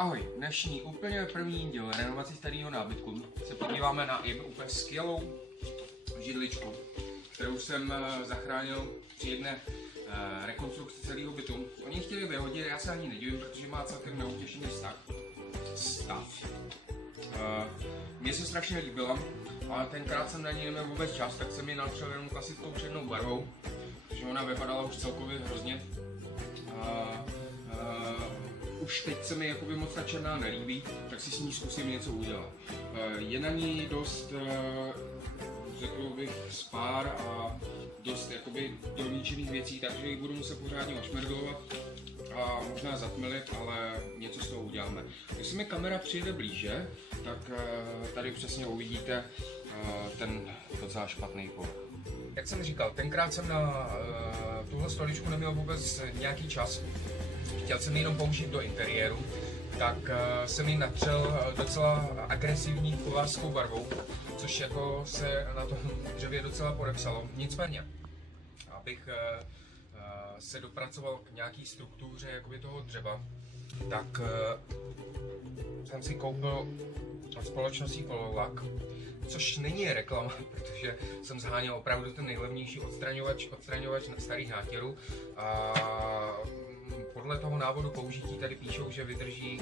Ahoj, dnešní úplně první díl renovací starého nábytku se podíváme na jednu úplně skvělou židličku, kterou jsem zachránil při jedné rekonstrukci celého bytu. Oni chtěli vyhodit, já se ani nedivím, protože má celkem neutěšený stav. Mně se strašně líbila, ale tenkrát jsem na ní neměl vůbec čas, tak jsem ji natřel jenom klasickou černou barvou, protože ona vypadala už celkově hrozně. Už teď se mi jakoby moc ta černá nelíbí, tak si s ní zkusím něco udělat. Je na ní dost, řekl bych, spár a dost jakoby doníčených věcí, takže ji budu muset pořádně ošmerglovat a možná zatmelit, ale něco z toho uděláme. Když se mi kamera přijede blíže, tak tady přesně uvidíte ten docela špatný povrch. Jak jsem říkal, tenkrát jsem na tuhle stoličku neměl vůbec nějaký čas. Chtěl jsem ji jenom použít do interiéru, tak jsem ji natřel docela agresivní kovářskou barvou, což jako se na tom dřevě docela podepsalo. Nicméně, abych se dopracoval k nějaký struktuře jakoby toho dřeva, tak jsem si koupil od společnosti Colorlac, což není reklama, protože jsem zháněl opravdu ten nejlevnější odstraňovač na starých nátěrů. Podle toho návodu použití tady píšou, že vydrží,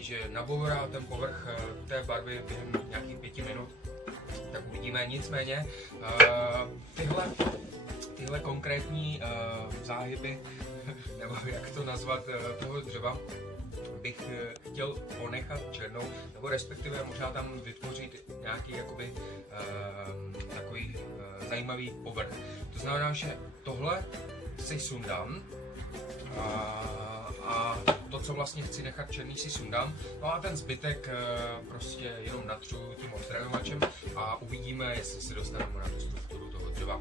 že nabourá ten povrch té barvy během nějakých 5 minut. Tak uvidíme. Nicméně tyhle konkrétní záhyby, nebo jak to nazvat, toho dřeva, bych chtěl ponechat černou, nebo respektive možná tam vytvořit nějaký jakoby takový zajímavý povrch. To znamená, že tohle si sundám a to, co vlastně chci nechat černý, si sundám. No a ten zbytek prostě jenom natřu tím odstraňovačem a uvidíme, jestli se dostaneme na tu strukturu toho dřeva.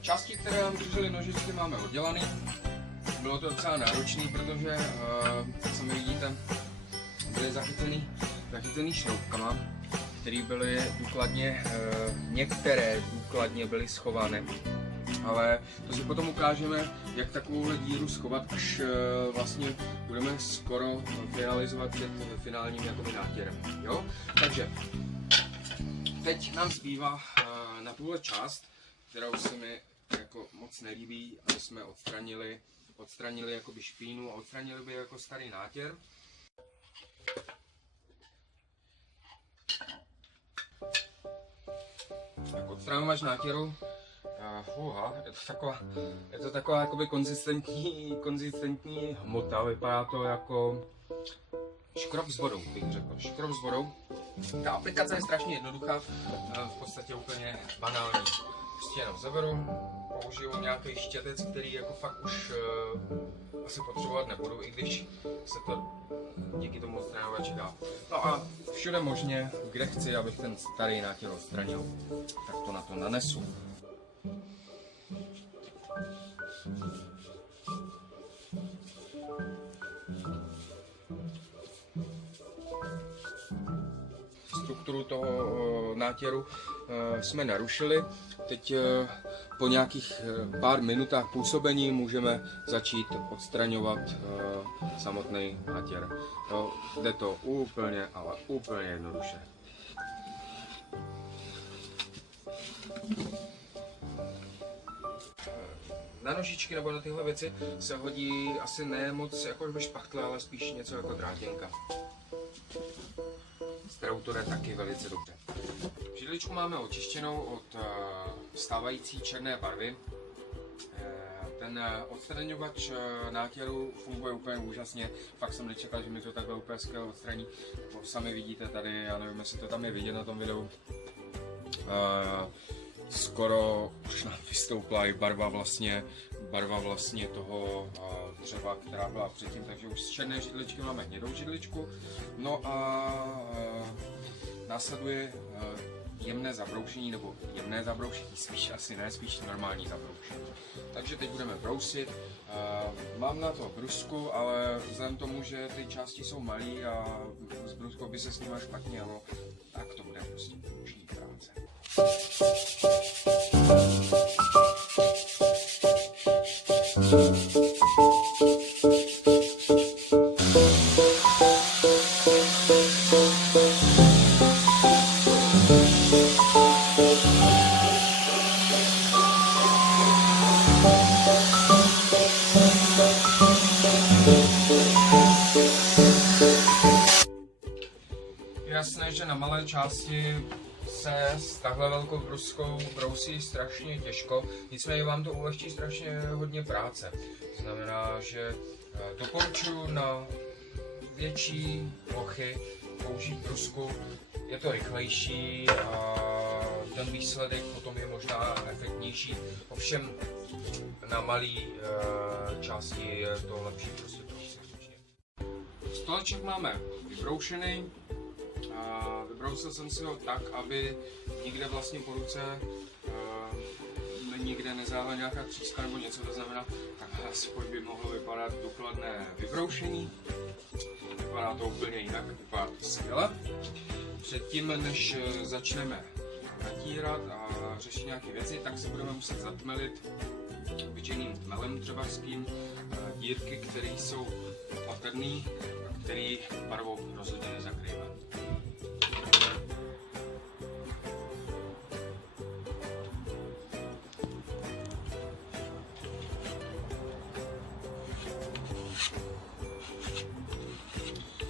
Části, které nám držely nožičky, máme oddělaný. Bylo to docela náročné, protože, jak sami vidíte, byly zachycený šroubkama, které byly důkladně, některé důkladně byly schovány. Ale to si potom ukážeme, jak takovouhle díru schovat, až vlastně budeme skoro finalizovat před finálním jakoby nátěrem. Jo? Takže teď nám zbývá na tuhle část, kterou se mi jako moc nelíbí, aby jsme odstranili jakoby špínu a odstranili by jako starý nátěr. Tak odstraňovač nátěru, je to taková jakoby konzistentní hmota, vypadá to jako škrob s vodou, bych řekl, škrob s vodou. Ta aplikace je strašně jednoduchá, v podstatě úplně banální. Prostě jenom zaberu, použiju nějaký štětec, který jako fakt už asi potřebovat nebudu, i když se to díky tomu odstraňovači dá. No a všude možně, kde chci, abych ten starý nátěr odstranil, tak to na to nanesu. Strukturu toho nátěru jsme narušili. Teď po nějakých pár minutách působení můžeme začít odstraňovat samotný nátěr. Jde to úplně, ale úplně jednoduše. Na nožičky nebo na tyhle věci se hodí asi ne moc jako ve špachtle, ale spíš něco jako drátěnka, s kterou to jde taky velice dobře. Židličku máme očištěnou od stávající černé barvy. Ten odstraňovač nátěru funguje úplně úžasně. Fakt jsem nečekal, že mi to takhle úplně skvěle odstraní. Sami vidíte tady, já nevím, jestli to tam je vidět na tom videu. skoro už nám vystoupila i barva vlastně toho dřeva, která byla předtím, takže už z černé židličky máme hnědou židličku. No a následuje jemné zabroušení, nebo jemné zabroušení, spíš asi ne, spíš normální zabroušení. Takže teď budeme brousit. Mám na to brusku, ale vzhledem tomu, že ty části jsou malé a s bruskou by se s nima špatně jelo, tak to bude prostě ruční práce. Jasné, že na malé části se s takhle velkou bruskou brousí strašně těžko, nicméně vám to ulehčí strašně hodně práce. To znamená, že doporučuji na větší plochy použít brusku, je to rychlejší a ten výsledek potom je možná efektnější. Ovšem na malé části je to lepší prostě brousit. Stoleček máme vybroušený. Vybrousil jsem si ho tak, aby nikde vlastně po ruce nikde nezávala nějaká tříska nebo něco, to znamená, takhle aspoň by mohlo vypadat důkladné vybroušení. Vypadá to úplně jinak, vypadá to skvěle. Předtím, než začneme natírat a řešit nějaké věci, tak se budeme muset zatmelit obyčejným tmelem dřevařským dírky, které jsou patrné, které barvou rozhodně nezakryjeme.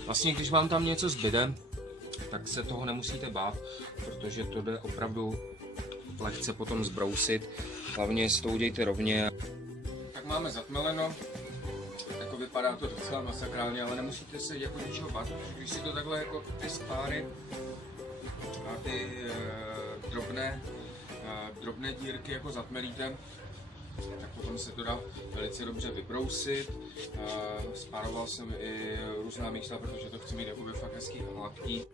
Vlastně, když vám tam něco zbyde, tak se toho nemusíte bát, protože to jde opravdu lehce potom zbrousit. Hlavně si to udějte rovně. Tak máme zatmeleno, jako vypadá to docela masakrálně, ale nemusíte se jako ničeho bát. Když si to takhle jako ty spáry a ty drobné dírky jako zatmelíte, tak potom se to dá velice dobře vybrousit. Spároval jsem i různá místa, protože to chci mít jakoby fakt hezký a hladký.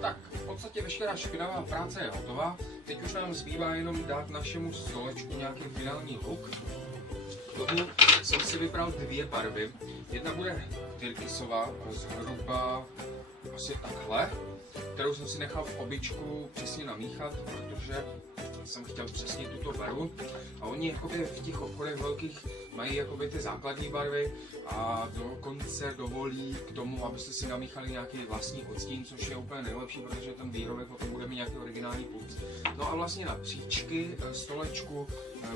Tak, v podstatě veškerá špinavá práce je hotová. Teď už nám zbývá jenom dát našemu stolečku nějaký finální look. K tomu jsem si vybral dvě barvy. Jedna bude tyrkysová, zhruba asi takhle, kterou jsem si nechal v obyčku přesně namíchat, protože jsem chtěl přesně tuto barvu. A oni jakoby v těch obchodech velkých mají jakoby ty základní barvy a dokonce dovolí k tomu, abyste si namíchali nějaký vlastní odstín, což je úplně nejlepší, protože ten výrobek potom bude mít nějaký originální puc. No a vlastně na příčky stolečku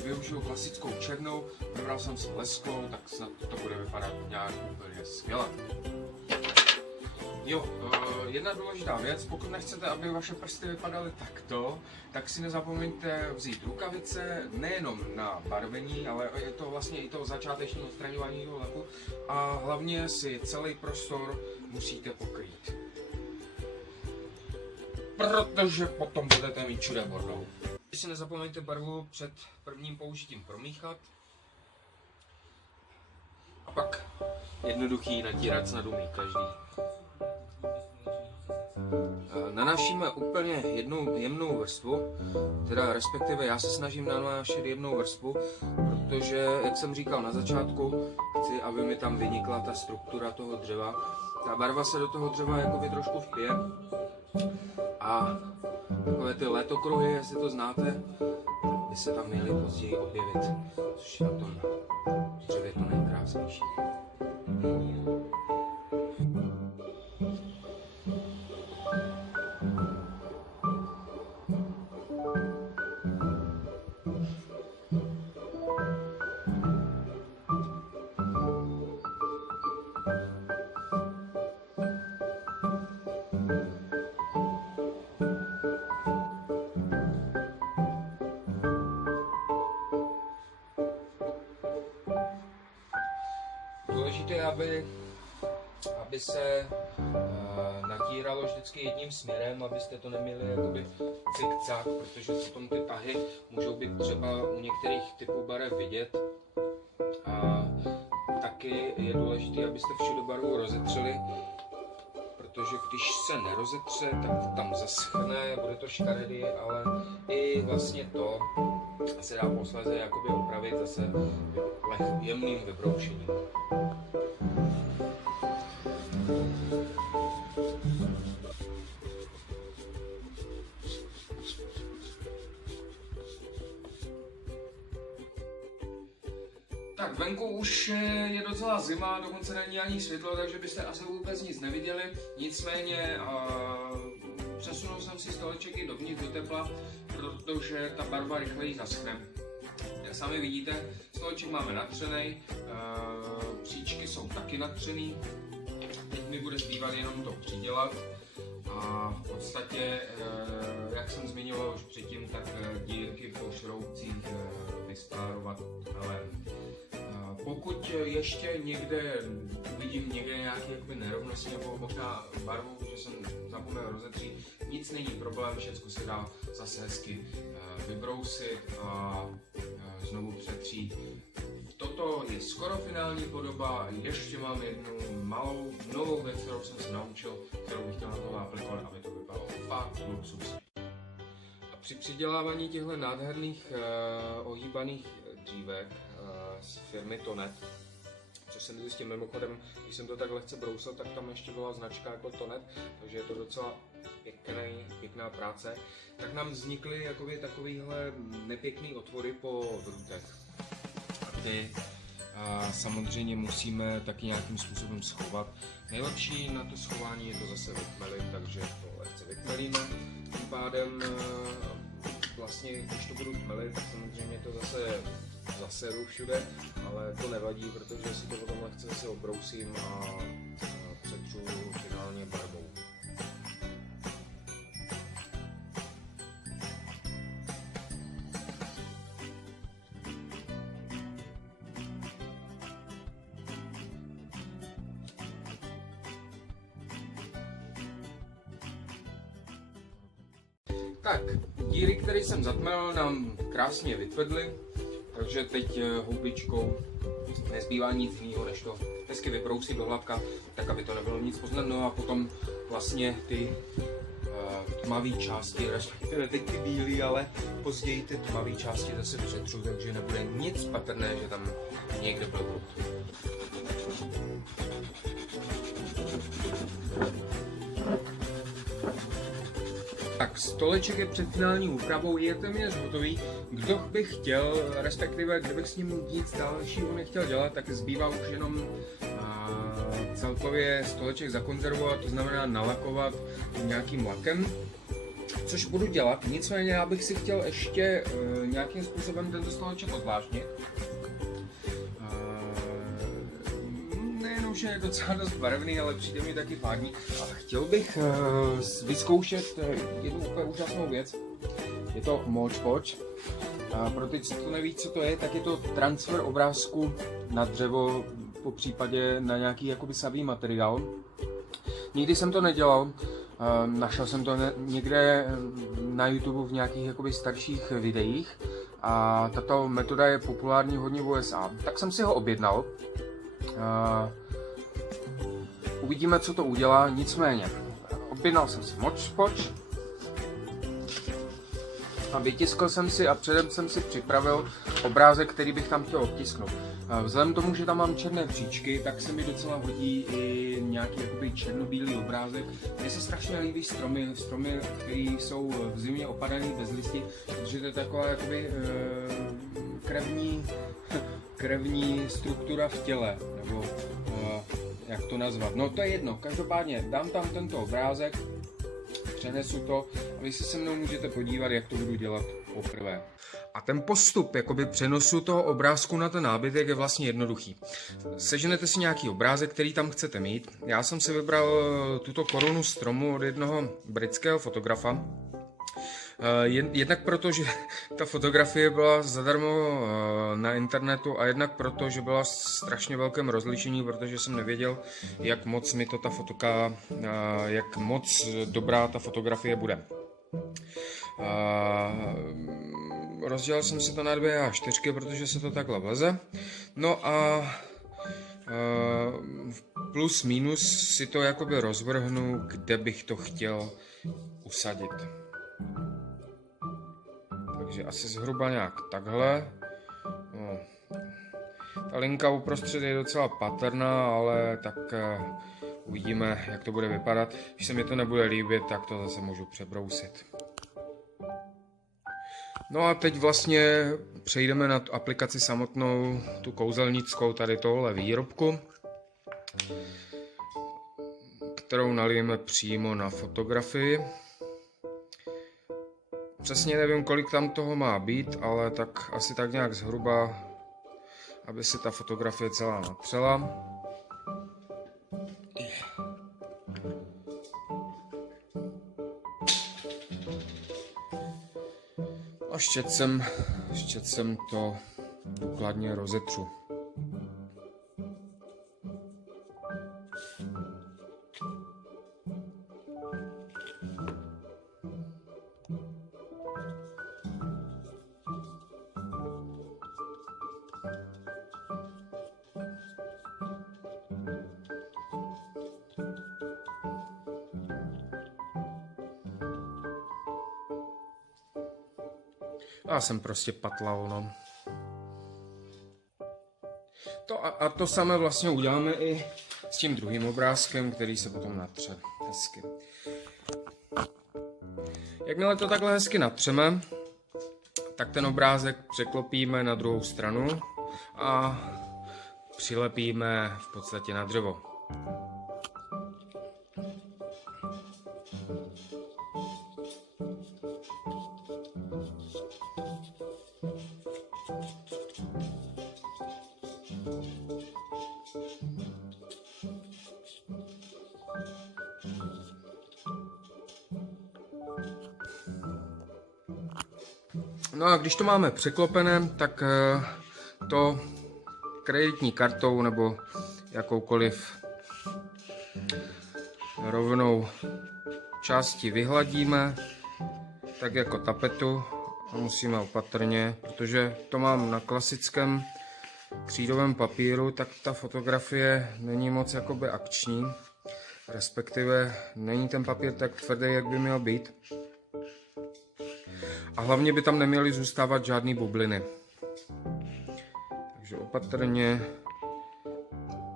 využiju klasickou černou, vybral jsem si lesklou, tak snad to bude vypadat nějak úplně skvěle. Jo, jedna důležitá věc, pokud nechcete, aby vaše prsty vypadaly takto, tak si nezapomeňte vzít rukavice nejenom na barvení, ale je to vlastně i to začáteční odstraňování toho lepu a hlavně si celý prostor musíte pokrýt. Protože potom budete mít všude bordou. Si nezapomeňte barvu před prvním použitím promíchat. A pak jednoduchý natírač snad umí každý. Nanášíme úplně jednu jemnou vrstvu, teda respektive já se snažím nanášet jemnou vrstvu, protože, jak jsem říkal na začátku, chci, aby mi tam vynikla ta struktura toho dřeva. Ta barva se do toho dřeva jakoby trošku vpije a takové ty letokruhy, jestli to znáte, by se tam měly později objevit, což je na tom dřevě to nejkrásnější. Důležité, aby se natíralo vždycky jedním směrem, abyste to neměli jakoby cik-cak, protože potom ty tahy můžou být třeba u některých typů barev vidět. A taky je důležité, abyste všude barvu rozetřeli, protože když se nerozetře, tak tam zaschne, bude to škaredý, ale i vlastně to se dá posléze jakoby opravit zase jemným vybroušením. Tak venku už je docela zima, dokonce není ani světlo, takže byste asi vůbec nic neviděli. Nicméně přesunul jsem si stoleček i dovnitř do tepla, protože ta barva rychleji zaschne. Jak sami vidíte, stoleček máme natřený, příčky jsou taky natřený. Teď mi bude zbývat jenom to přidělat. A v podstatě, jak jsem zmiňoval už předtím, tak dírky po šroubcích vyspárovat tmelem. Pokud ještě někde uvidím nějaké nerovnosti nebo možná barvu, že jsem zapomněl rozetřít, nic není problém, všechno se dá zase hezky vybrousit a znovu přetřít. Toto je skoro finální podoba, ještě mám jednu malou novou věc, kterou jsem se naučil, kterou bych chtěl na tohle aplikovat, aby to vypadalo fakt luxusně. A při přidělávání těchto nádherných ohýbaných dřívek z firmy Tonet, což jsem zjistil mimochodem, když jsem to tak lehce brousil, tak tam ještě byla značka jako Tonet, takže je to docela pěkná práce, tak nám vznikly takovýhle nepěkný otvory po drutech. Ty samozřejmě musíme taky nějakým způsobem schovat. Nejlepší na to schování je to zase vytmelit, takže to lehce vytmelíme. Tím pádem vlastně, když to budu tmelit, tak samozřejmě to zase zaseru všude, ale to nevadí, protože si to potom lehce zase obrousím a přetřu finálně barvou. Tak, díry, které jsem zatmel, nám krásně vytvedly, takže teď houbičkou nezbývá nic jiného, než to hezky vybrousit do hladka, tak aby to nebylo nic poznat. No a potom vlastně ty tmavé části, respektive teď ty bílé, ale později ty tmavé části zase přetřu, takže nebude nic patrné, že tam někde byl brout. Tak, stoleček je před finální úpravou, je téměř hotový. Kdo by chtěl, respektive kdybych s ním nic dalšího nechtěl dělat, tak zbývá už jenom celkově stoleček zakonzervovat, to znamená nalakovat nějakým lakem, což budu dělat. Nicméně já bych si chtěl ještě nějakým způsobem tento stoleček odvláštnit. Nejenom, že je docela dost barevný, ale přijde mi taky pádný. Ale chtěl bych vyzkoušet jednu úplně úžasnou věc. Je to Mod Podge. Pro ty, co to neví, co to je, tak je to transfer obrázku na dřevo, po případě na nějaký jakoby savý materiál. Nikdy jsem to nedělal, našel jsem to někde na YouTube v nějakých jakoby starších videích a tato metoda je populární hodně v USA. Tak jsem si ho objednal. Uvidíme, co to udělá, nicméně objednal jsem si Mod Podge a vytiskl jsem si a předem jsem si připravil obrázek, který bych tam chtěl obtisknout. Vzhledem k tomu, že tam mám černé příčky, tak se mi docela hodí i nějaký jakoby černobílý obrázek. Mně se strašně líbí stromy, které jsou v zimě opadané bez listí, protože to je taková jakoby krevní struktura v těle, nebo jak to nazvat. No to je jedno, každopádně dám tam tento obrázek, přenesu to a vy si se mnou můžete podívat, jak to budu dělat poprvé. A ten postup jakoby přenosu toho obrázku na ten nábytek je vlastně jednoduchý. Seženete si nějaký obrázek, který tam chcete mít. Já jsem si vybral tuto korunu stromu od jednoho britského fotografa. Jednak proto, že ta fotografie byla zadarmo na internetu a jednak proto, že byla v strašně velkém rozlišení, protože jsem nevěděl, jak moc mi to ta fotka, jak moc dobrá ta fotografie bude. Rozdělal jsem si to na 2 A4, protože se to takhle vleze. No a plus minus si to jakoby rozvrhnu, kde bych to chtěl usadit. Takže asi zhruba nějak takhle. No. Ta linka uprostřed je docela patrná, ale tak uvidíme, jak to bude vypadat. Když se mi to nebude líbit, tak to zase můžu přebrousit. No a teď vlastně přejdeme na tu aplikaci samotnou, tu kouzelnickou, tady tohle výrobku, kterou nalijeme přímo na fotografii. Přesně nevím, kolik tam toho má být, ale tak asi tak nějak zhruba, aby se ta fotografie celá natřela. A štětcem to důkladně rozetřu. Já jsem prostě patlal, no. A to samé vlastně uděláme i s tím druhým obrázkem, který se potom natře hezky. Jakmile to takhle hezky natřeme, tak ten obrázek překlopíme na druhou stranu a přilepíme v podstatě na dřevo. No a když to máme překlopené, tak to kreditní kartou nebo jakoukoliv rovnou části vyhladíme, tak jako tapetu, a musíme opatrně, protože to mám na klasickém křídovém papíru, tak ta fotografie není moc jakoby akční, respektive není ten papír tak tvrdý, jak by měl být. A hlavně by tam neměly zůstávat žádné bubliny. Takže opatrně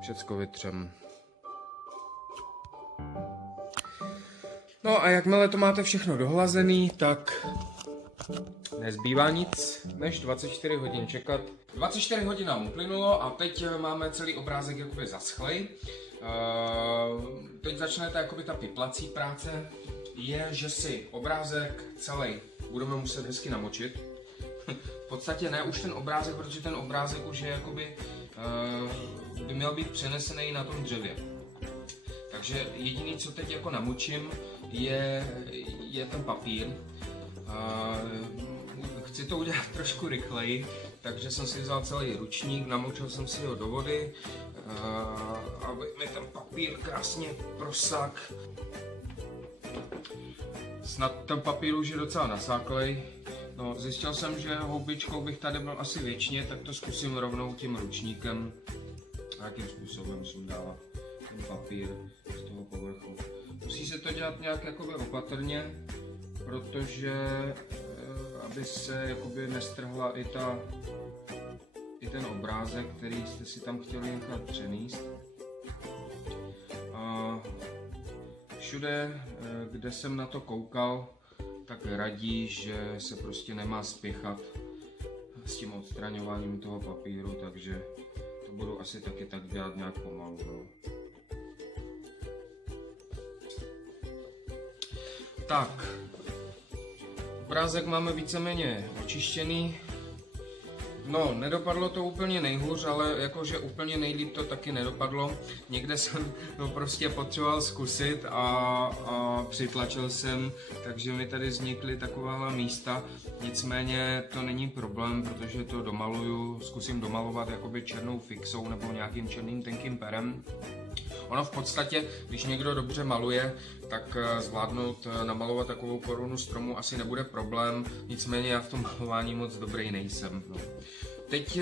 všecko vytřem. No a jakmile to máte všechno dohlazený, tak nezbývá nic, než 24 hodin čekat. 24 hodin nám uplynulo a teď máme celý obrázek jakoby zaschlej. Teď začne ta piplací práce. Je, že si obrázek celý budeme muset hezky namočit. V podstatě ne už ten obrázek, protože ten obrázek už je jakoby, by měl být přenesený na tom dřevě. Takže jediný, co teď jako namočím, je ten papír. Chci to udělat trošku rychleji, takže jsem si vzal celý ručník, namočil jsem si ho do vody, aby mi ten papír krásně prosak. Snad ten papír už je docela nasáklej. No, zjistil jsem, že houbičkou bych tady byl asi věčně, tak to zkusím rovnou tím ručníkem. Jakým způsobem sundávat ten papír z toho povrchu. Musí se to dělat nějak jakoby opatrně, protože aby se jakoby nestrhla i ten obrázek, který jste si tam chtěli nechat přenést. Všude, kde jsem na to koukal, tak radí, že se prostě nemá spěchat s tím odstraňováním toho papíru, takže to budu asi taky tak dělat nějak pomalu. No. Tak, obrázek máme víceméně očištěný. No, nedopadlo to úplně nejhůř, ale jakože úplně nejlíp to taky nedopadlo. Někde jsem to prostě potřeboval zkusit a přitlačil jsem, takže mi tady vznikly taková místa. Nicméně to není problém, protože to domaluju, zkusím domalovat jakoby černou fixou nebo nějakým černým tenkým perem. Ono v podstatě, když někdo dobře maluje, tak zvládnout namalovat takovou korunu stromu asi nebude problém, nicméně já v tom malování moc dobrý nejsem. No. Teď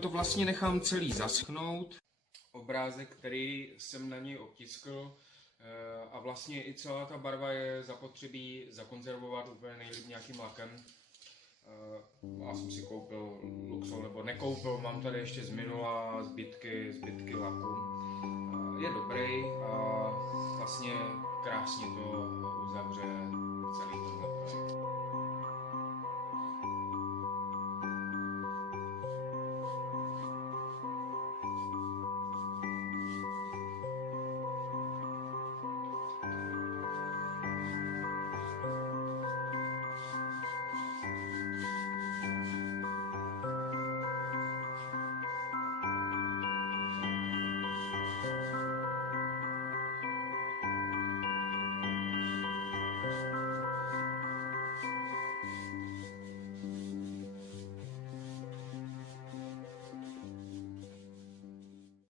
to vlastně nechám celý zaschnout. Obrázek, který jsem na něj obtiskl, a vlastně i celá ta barva je zapotřebí zakonzervovat úplně nejlíp nějakým lakem. Já jsem si koupil Luxol, nebo nekoupil, mám tady ještě z minula zbytky laku. Je dobrý a vlastně krásně to uzavře celý tenhle projekt.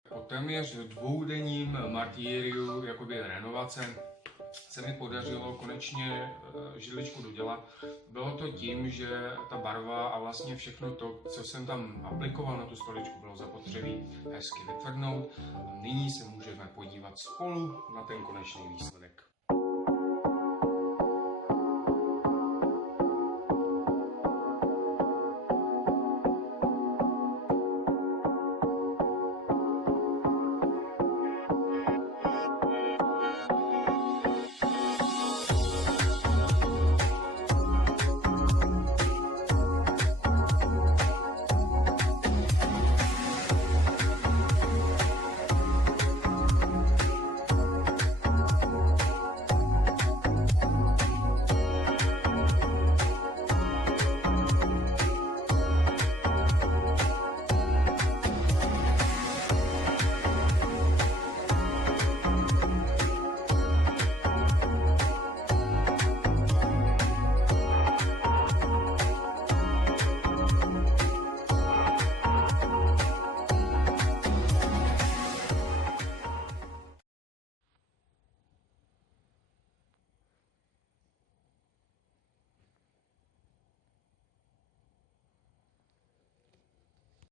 Po téměř dvoudenním martýriu, jakoby renovace, se mi podařilo konečně židličku dodělat. Bylo to tím, že ta barva a vlastně všechno to, co jsem tam aplikoval na tu stoličku, bylo zapotřebí hezky vytvrdnout. Nyní se můžeme podívat spolu na ten konečný výsledek.